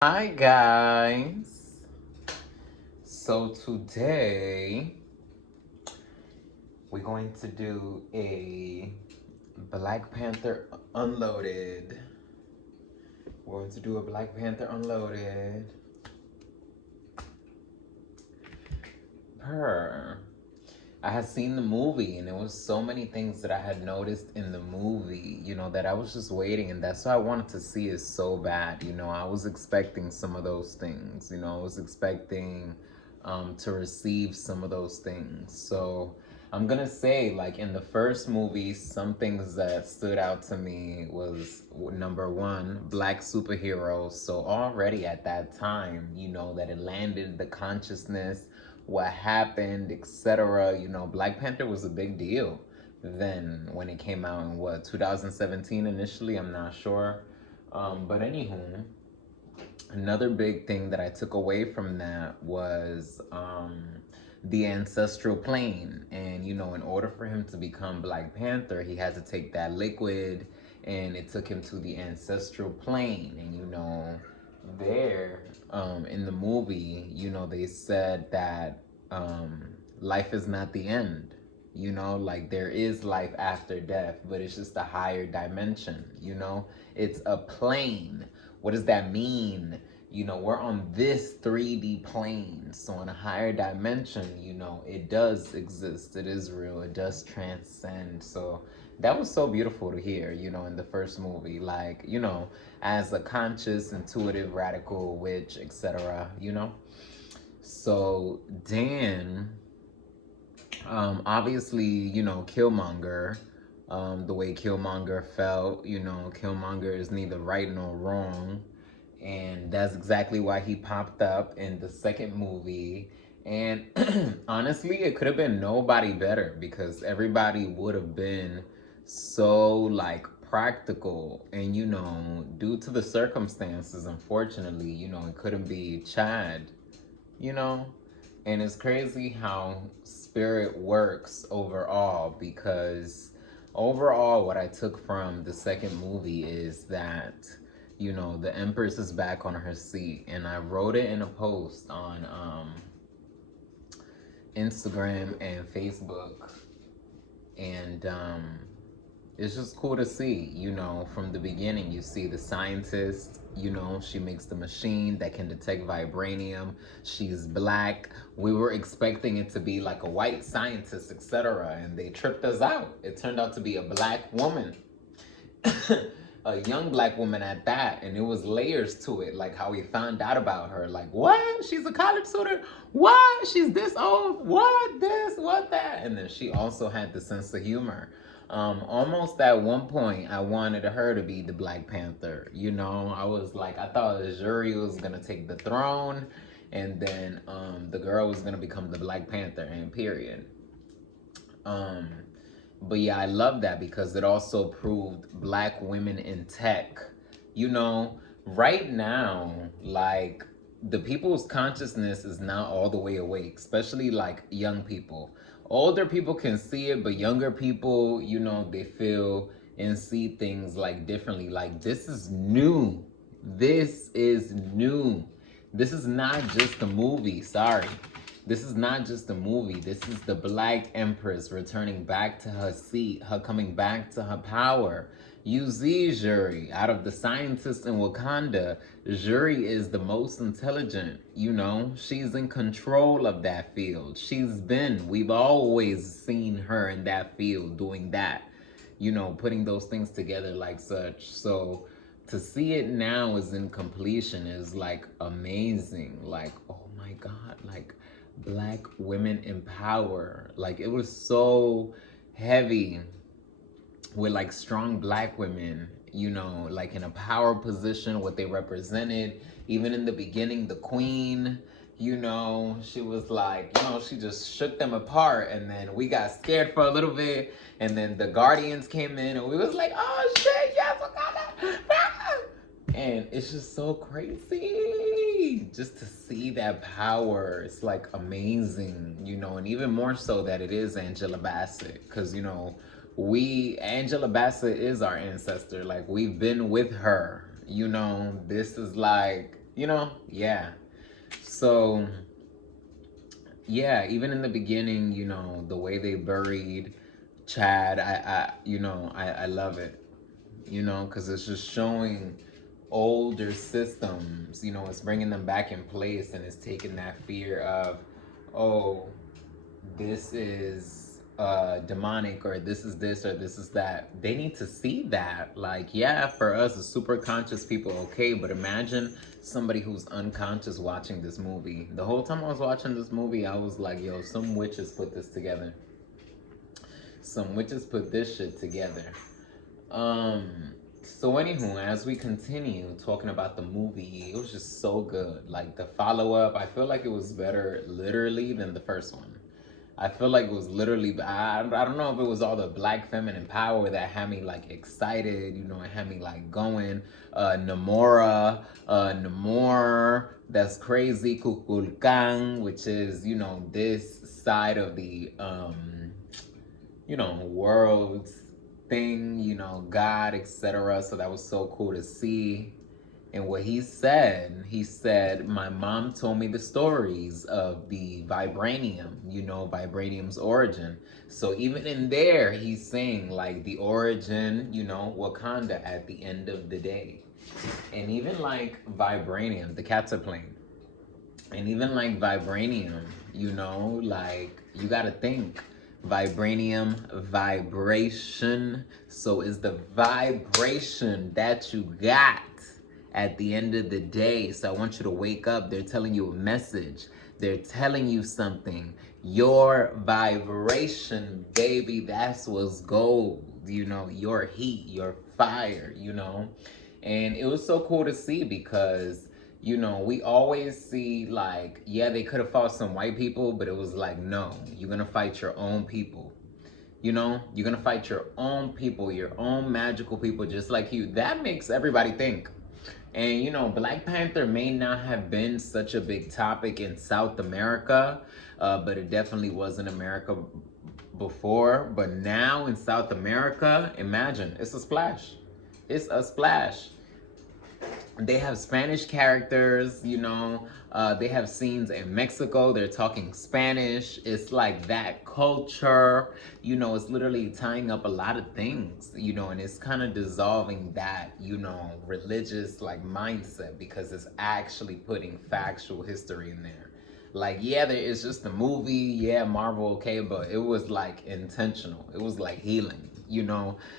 Hi guys. So today we're going to do a Black Panther Unloaded. We're going to do a Black Panther Unloaded. Per. I had seen the movie and there was so many things that I had noticed in the movie, that I was just waiting, and that's why I wanted to see it so bad. I was expecting some of those things. I was expecting to receive some of those things. So I'm gonna say, like in the first movie, some things that stood out to me was number one, black superheroes. So already at that time, that it landed the consciousness, what happened, etc. Black Panther was a big deal then when it came out in what 2017 initially. I'm not sure, but anywho, another big thing that I took away from that was the ancestral plane. And in order for him to become Black Panther, he had to take that liquid, and it took him to the ancestral plane. And there, in the movie, they said that life is not the end. Like there is life after death, but it's just a higher dimension. It's a plane. What does that mean? We're on this 3D plane. So in a higher dimension, it does exist. It is real. It does transcend. So that was so beautiful to hear, in the first movie. Like, as a conscious, intuitive, radical witch, etc. So Dan, obviously, Killmonger, the way Killmonger felt, Killmonger is neither right nor wrong. And that's exactly why he popped up in the second movie. And honestly, it could have been nobody better, because everybody would have been so like practical. And due to the circumstances, unfortunately, it couldn't be Chad, you know? And it's crazy how spirit works overall, because overall, what I took from the second movie is that, the Empress is back on her seat. And I wrote it in a post on Instagram and Facebook. And it's just cool to see, from the beginning. You see the scientist, she makes the machine that can detect vibranium. She's black. We were expecting it to be like a white scientist, etc., and they tripped us out. It turned out to be a black woman. A young black woman at that, and it was layers to it, like how we found out about her. Like, what? She's a college student? What? She's this old? What? This? What? That? And then she also had the sense of humor. Almost at one point, I wanted her to be the Black Panther. I was like, I thought Shuri was gonna take the throne, and then the girl was gonna become the Black Panther, and period. Um, but yeah, I love that because it also proved black women in tech. Right now, like the people's consciousness is not all the way awake, especially like young people. Older people can see it, but younger people, they feel and see things like differently. Like this is new. This is new. This is not just a movie. Sorry. This is not just a movie. This is the Black Empress returning back to her seat, her coming back to her power. UZ Jury, out of the scientists in Wakanda, Jury is the most intelligent. She's in control of that field. We've always seen her in that field doing that, putting those things together like such. So to see it now is in completion is like amazing. Like, oh my God, like black women in power. Like it was so heavy with like strong black women, like in a power position, what they represented. Even in the beginning, the queen, she was like, she just shook them apart. And then we got scared for a little bit. And then the guardians came in and we was like, oh shit, yes, Wakanda. And it's just so crazy just to see that power. It's like amazing, and even more so that it is Angela Bassett, because Angela Bassett is our ancestor. Like we've been with her. This is like, Yeah. So yeah, even in the beginning, the way they buried Chad, I love it, because it's just showing older systems, it's bringing them back in place, and it's taking that fear of, oh, this is demonic, or this is this, or this is that. They need to see that. Like, yeah, for us as super conscious people, okay, but imagine somebody who's unconscious watching this movie. The whole time I was watching this movie, I was like, yo, some witches put this together. Some witches put this shit together. um so anywho, as we continue talking about the movie, it was just so good. Like, the follow-up, I feel like it was better literally than the first one. I feel like it was literally, I don't know if it was all the black feminine power that had me like excited, it had me like going. Namor, that's crazy, Kukulkan, which is, this side of the, world thing, God, etc. So that was so cool to see. And what he said, my mom told me the stories of the vibranium, vibranium's origin. So even in there, he's saying like the origin, Wakanda at the end of the day. And even like vibranium, the cats are playing. And even like vibranium, like you gotta think vibranium, vibration. So is the vibration that you got at the end of the day. So I want you to wake up. They're telling you a message. They're telling you something. Your vibration, baby, that's what's gold. Your heat, your fire, And it was so cool to see because, we always see like, yeah, they could have fought some white people, but it was like, no, you're going to fight your own people. You're going to fight your own people, your own magical people, just like you. That makes everybody think. And Black Panther may not have been such a big topic in South America, but it definitely was in America before. But now in South America, imagine, it's a splash. It's a splash. They have Spanish characters, they have scenes in Mexico. They're talking Spanish. It's like that culture, it's literally tying up a lot of things, and it's kind of dissolving that, religious like mindset, because it's actually putting factual history in there. Like, yeah, there is just a movie, yeah, Marvel, okay, but it was like intentional. It was like healing,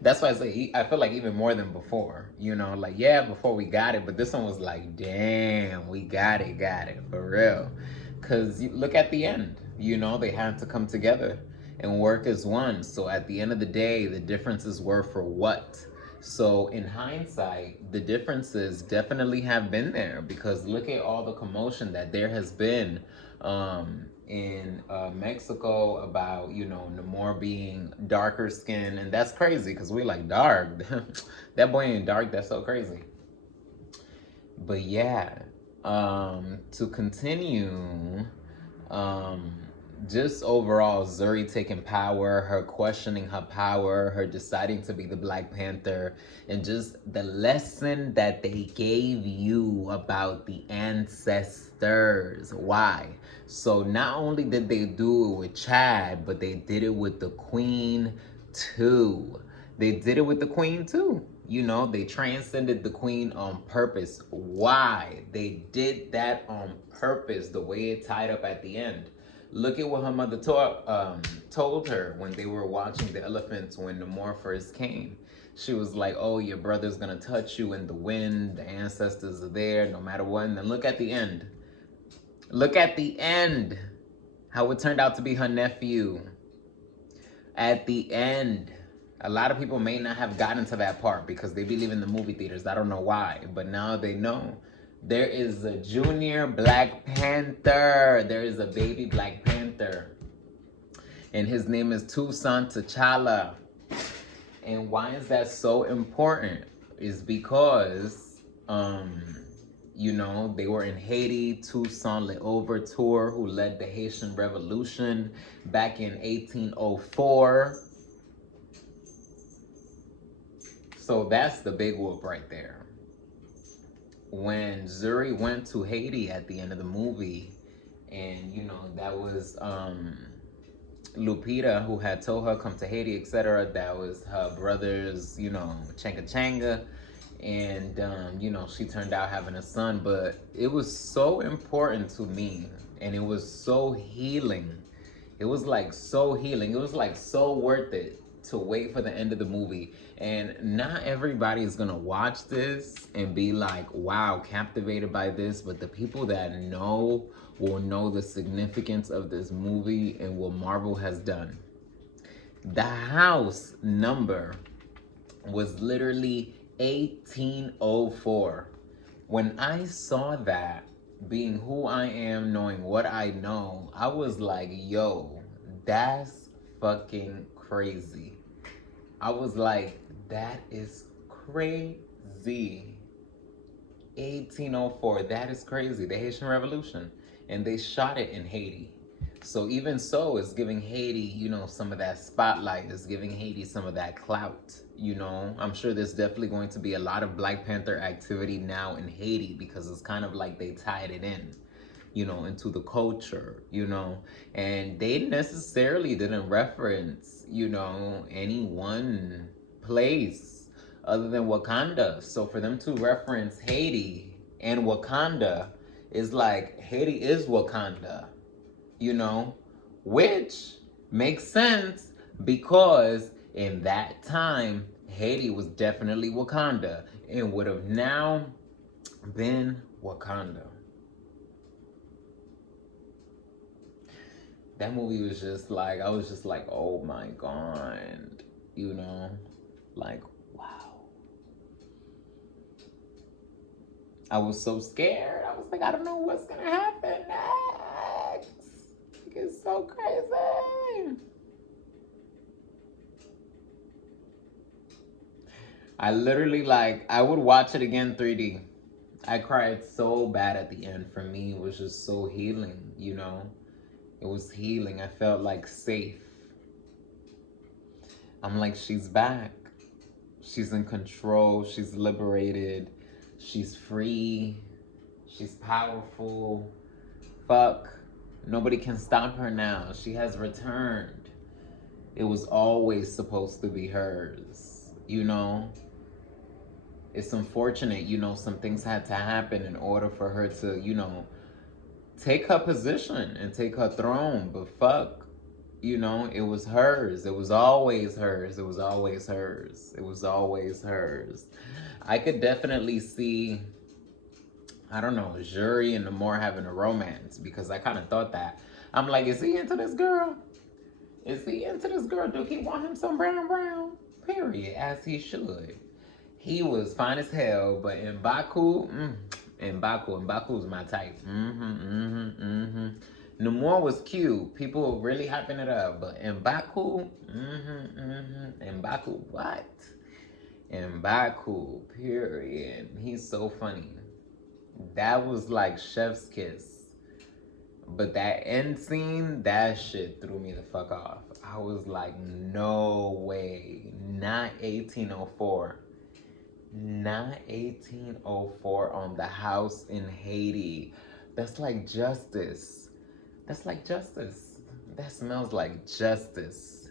That's why I say I feel like even more than before, like, yeah, before we got it, but this one was like, damn, we got it, for real. Because look at the end, they had to come together and work as one. So at the end of the day, the differences were for what? So in hindsight, the differences definitely have been there, because look at all the commotion that there has been in Mexico about, Namor being darker skin. And that's crazy because we like dark. That boy ain't dark. That's so crazy. But yeah, to continue, just overall, Zuri taking power, her questioning her power, her deciding to be the Black Panther, and just the lesson that they gave you about the ancestors. Why? So not only did they do it with Chad, but they did it with the Queen too. They did it with the Queen too. They transcended the Queen on purpose. Why? They did that on purpose, the way it tied up at the end. Look at what her mother told her when they were watching the elephants when Namor first came. She was like, oh, your brother's gonna touch you in the wind. The ancestors are there no matter what. And then look at the end. Look at the end. How it turned out to be her nephew. At the end. A lot of people may not have gotten to that part because they be leaving the movie theaters. I don't know why, but now they know. There is a junior Black Panther. There is a baby Black Panther. And his name is Toussaint T'Challa. And why is that so important? Is because, they were in Haiti. Toussaint Louverture, who led the Haitian Revolution back in 1804. So that's the big whoop right there. when Zuri went to Haiti at the end of the movie, and that was Lupita who had told her come to Haiti, etc. That was her brother's, changa changa, and she turned out having a son. But it was so important to me, and it was so healing. It was like so healing. It was like so worth it to wait for the end of the movie. And not everybody is gonna watch this and be like, wow, captivated by this. But the people that know will know the significance of this movie and what Marvel has done. The house number was literally 1804. When I saw that, being who I am, knowing what I know, I was like, yo, that's fucking crazy. I was like, that is crazy. 1804, that is crazy. The Haitian Revolution. And they shot it in Haiti. So even so, it's giving Haiti, some of that spotlight. It's giving Haiti some of that clout, I'm sure there's definitely going to be a lot of Black Panther activity now in Haiti because it's kind of like they tied it in, into the culture, and they necessarily didn't reference, any one place other than Wakanda. So for them to reference Haiti and Wakanda is like Haiti is Wakanda, which makes sense because in that time, Haiti was definitely Wakanda and would have now been Wakanda. That movie was just like, I was just like, oh my God, like, wow. I was so scared. I was like, I don't know what's gonna happen next. It's so crazy. I literally, I would watch it again 3D. I cried so bad at the end. For me, it was just so healing, It was healing. I felt like safe. I'm like, she's back. She's in control. She's liberated. She's free. She's powerful. Fuck. Nobody can stop her now. She has returned. It was always supposed to be hers, It's unfortunate, some things had to happen in order for her to, take her position and take her throne. But fuck, it was hers. It was always hers. It was always hers. It was always hers. I could definitely see, I don't know, Zuri and Namor having a romance because I kind of thought that. I'm like, is he into this girl? Is he into this girl? Do he want him some brown? Period, as he should. He was fine as hell, but in Baku, Mbaku's my type. Namor was cute. People were really hyping it up, but Mbaku, Mbaku, what? Mbaku, period. He's so funny. That was like chef's kiss. But that end scene, that shit threw me the fuck off. I was like, no way. Not 1804. Not 1804 on the house in Haiti. That's like justice. That's like justice. That smells like justice,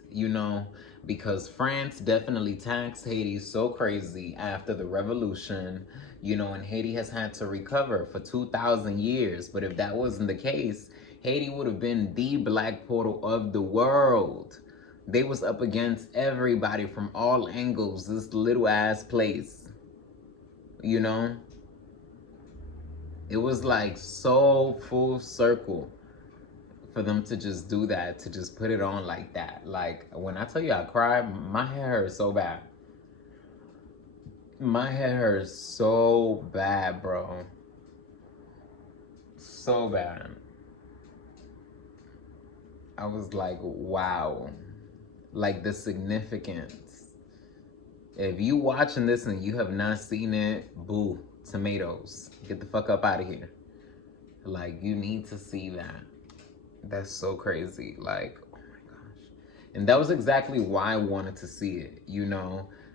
because France definitely taxed Haiti so crazy after the revolution, and Haiti has had to recover for 2,000 years. But if that wasn't the case, Haiti would have been the black portal of the world. They was up against everybody from all angles, this little ass place. It was like so full circle for them to just do that, to just put it on like that. Like, when I tell you I cried, my hair hurts so bad. My hair hurts so bad, bro. So bad. I was like, wow. Like, the significance. If you watching this and you have not seen it, boo, tomatoes. Get the fuck up out of here. Like, you need to see that. That's so crazy. Like, oh my gosh. And that was exactly why I wanted to see it,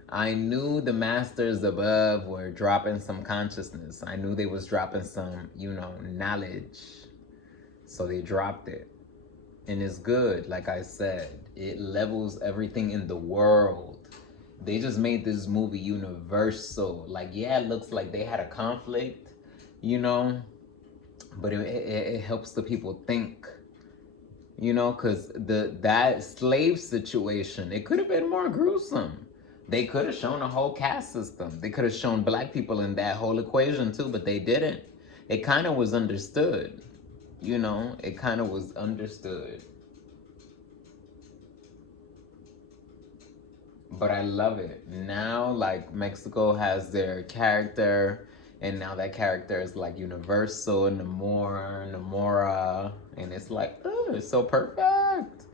I knew the masters above were dropping some consciousness. I knew they was dropping some, knowledge. So they dropped it. And it's good, like I said. It levels everything in the world. They just made this movie universal. Like, yeah, it looks like they had a conflict, but it helps the people think, because that slave situation, it could have been more gruesome. They could have shown a whole caste system. They could have shown black people in that whole equation too, but they didn't. It kind of was understood, it kind of was understood. But I love it. Now, like, Mexico has their character, and now that character is like universal, Namora, and it's like, oh, it's so perfect.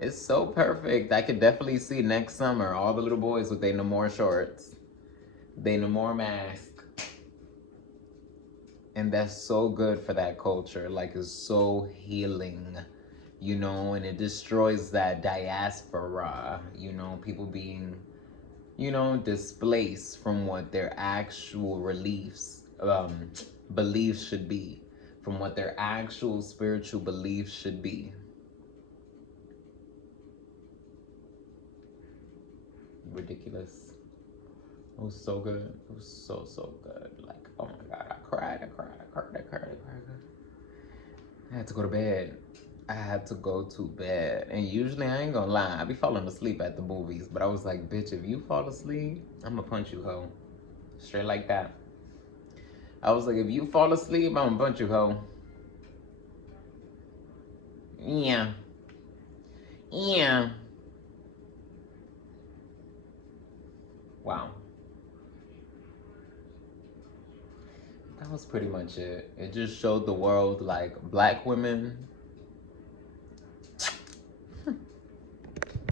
It's so perfect. I could definitely see next summer all the little boys with their Namor shorts, their Namor mask. And that's so good for that culture. Like, it's so healing, and it destroys that diaspora, people being, displaced from what their actual beliefs should be, from what their actual spiritual beliefs should be. Ridiculous. It was so good. It was so good. Like, oh my God, I cried. I had to go to bed. I had to go to bed. And usually, I ain't gonna lie, I be falling asleep at the movies. But I was like, bitch, if you fall asleep, I'm gonna punch you, ho. Straight like that. I was like, if you fall asleep, I'm gonna punch you, ho. Yeah. Yeah. Wow. That was pretty much it. It just showed the world, like, black women